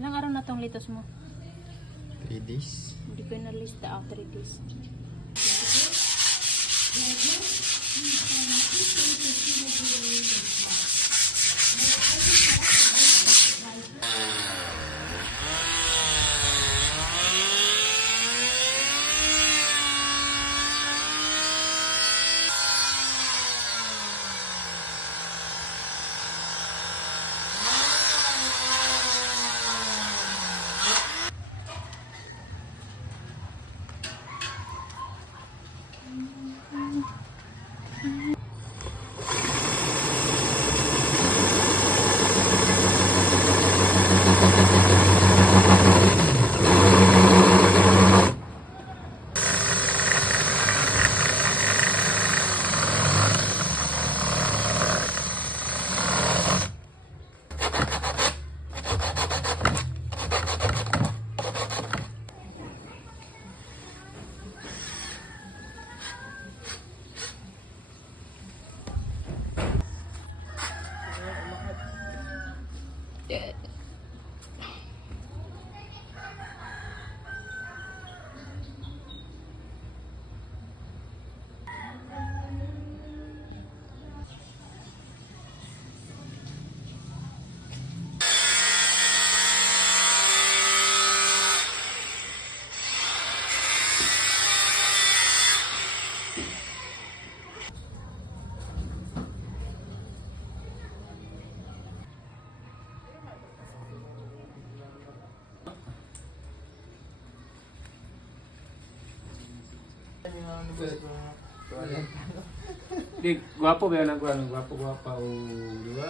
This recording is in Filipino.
Ilang araw na tong litos mo? 3 days. Hindi ko na lista after this. Di, gwapo ba yun ang gwapo, gwapo, o, di ba?